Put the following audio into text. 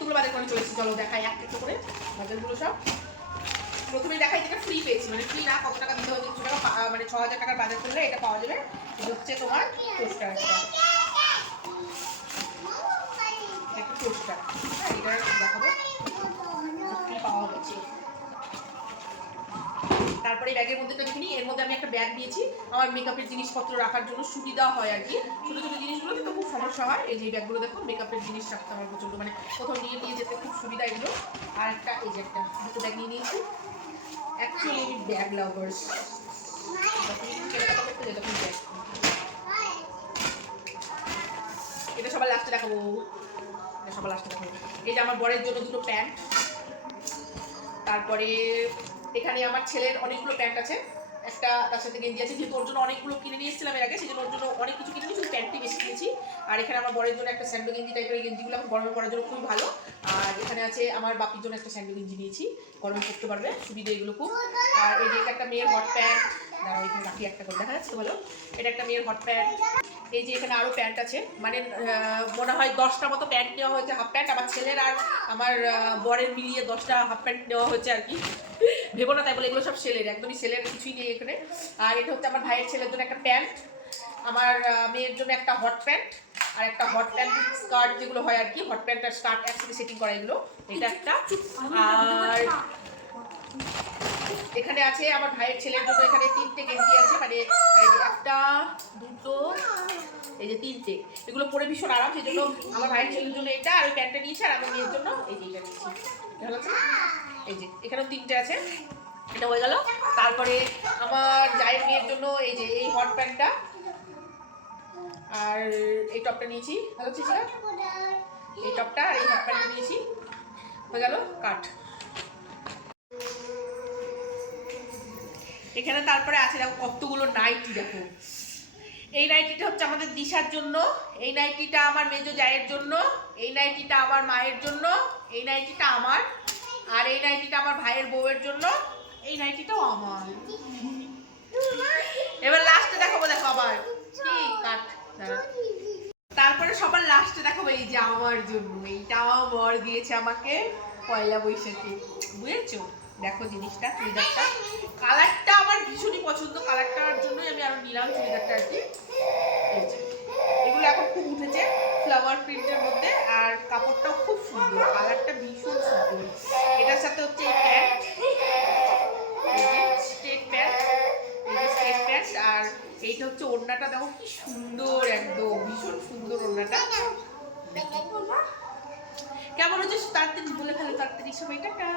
এতগুলো বাজার করে চলেছি। চলো দেখাই এক একটা করে বাজারগুলো সব। প্রথমে দেখাই যেটা ফ্রি পেয়েছি। মানে ফ্রি না, কত টাকা দিতে হবে, তিনশো টাকা মানে ছ হাজার টাকার বাজার করলে এটা পাওয়া যাবে। হচ্ছে তোমার টোস্টার একটা। টোস্টার হ্যাঁ এটা দেখাবো। পাওয়া গেছে? তারপরে ব্যাগের মধ্যে তো দেখিনি এর মধ্যে আমি একটা ব্যাগ দিয়েছি আমার মেকআপের জিনিসপত্র রাখার জন্য সুবিধা হয় আর কি। ছোটো ছোটো জিনিসগুলোতে তো খুব সমস্যা হয়। এই যে ব্যাগগুলো দেখো মেকআপের জিনিস রাখতে আমার প্রচণ্ড মানে কোথাও নিয়ে নিয়ে যেতে খুব সুবিধা এগুলো। আর একটা, এই যে একটা দুটো ব্যাগ নিয়ে নিয়েছি। অ্যাকচুয়ালি আমি ব্যাগ লাভার্স এটা সবার লাস্টে দেখাবো। এটা সবার লাস্টে দেখাবো। এই যে আমার বরের জন্য দুটো প্যান্ট। তারপরে এখানে আমার ছেলের অনেকগুলো প্যান্ট আছে। একটা তার সাথে গেঞ্জি আছে। যেহেতু ওর জন্য অনেকগুলো কিনে নিয়ে এসেছিলাম এর আগে। সেই জন্য ওর জন্য অনেক কিছু কিনে নিয়েছি শুধু প্যান্টই বেশি কিনেছি। আর এখানে আমার বরের জন্য একটা স্যান্ডো গেঞ্জি টাইপের গেঞ্জিগুলো এখন গরমে পরার জন্য খুবই ভালো। আর এখানে আছে আমার বাপির জন্য একটা স্যান্ডো গেঞ্জি নিয়েছি। গরম করতে পারবে, সুবিধা এগুলো খুব। আর এই যে একটা মেয়ের হট প্যান্ট দাঁড়াও, এখানে রাখি একটা করে দেখা যাচ্ছে, বলো। এটা একটা মেয়ের হট প্যান্ট এই যে এখানে আরও প্যান্ট আছে। মানে মনে হয় দশটা মতো প্যান্ট নেওয়া হয়েছে হাফ প্যান্ট আমার ছেলের আর আমার বরের মিলিয়ে দশটা হাফ প্যান্ট নেওয়া হয়েছে আর কি। ভেবো না, তাই বলে এগুলো সব সেলের একদমই সেলের কিছুই নেই এখানে। আর এটা হচ্ছে আমার ভাইয়ের ছেলের জন্য একটা প্যান্ট, আমার মেয়ের জন্য একটা হট প্যান্ট, আর একটা হট প্যান্ট স্কার্ট যেগুলো হয় আর কি, হট প্যান্ট আর স্কার্ট একসাথে সেটিং করা এগুলো, এটা একটা। আর এখানে আছে আমার ভাইয়ের ছেলের জন্য এখানে তিনটে গেঞ্জি আছে মানে একটা, দুটো এই যে তিনটে এগুলো পরে ভীষণ আরাম, সেই জন্য আমার ভাইয়ের ছেলের জন্য এটা আর ওই প্যান্টটা নিয়েছে, আর আমার মেয়ের জন্য এই এটা নিয়েছি। এই যে, এখানেও তিনটে আছে, এটা হয়ে গেল। তারপরে আমার জায়ের মেয়ের জন্য এই যে এই হট প্যান্টটা, আর এই টপটা নিয়েছি। ভালো সেটা? এই টপটা আর এই হট প্যান্টটা নিয়েছি। হয়ে গেল কাঠ এখানে তারপরে আছে দেখো, কতগুলো নাইটি, দেখো। এই নাইটিটা হচ্ছে আমাদের দিশার জন্য, এই নাইটিটা আমার মেজো জায়ের জন্য, এই নাইটিটা আমার মায়ের জন্য, এই নাইটিটা আমার, আর এই নাইটিটা আমার ভাইয়ের বউয়ের জন্য, এই নাইটিটাও আমার। এবার লাস্টে দেখাবো, দেখো আবার। তারপরে সবার লাস্টে দেখাবো, এই যে আমার জন্য। এইটা আমার বর দিয়েছে আমাকে পয়লা বৈশাখে। বুঝেছ? দেখো জিনিসটা, চুড়িদারটা। কালারটা আমার ভীষণই পছন্দ। কালারটার জন্যই আমি আরও নিলাম চুড়িদারটা আর কি এই যে। এগুলো এখন খুব উঠেছে ফ্লাওয়ার প্রিন্টের মধ্যে আর কাপড়টাও খুব সুন্দর কালারটা ভীষণ সুন্দর। এটার সাথে হচ্ছে এই pant straight pant straight pant আর এইটা হচ্ছে ওড়নাটা দেখো কি সুন্দর একদম ভীষণ সুন্দর ওড়নাটা। কেমন হচ্ছে তাড়াতাড়ি বলে ফেলো তাড়াতাড়ি সবাই টাটা।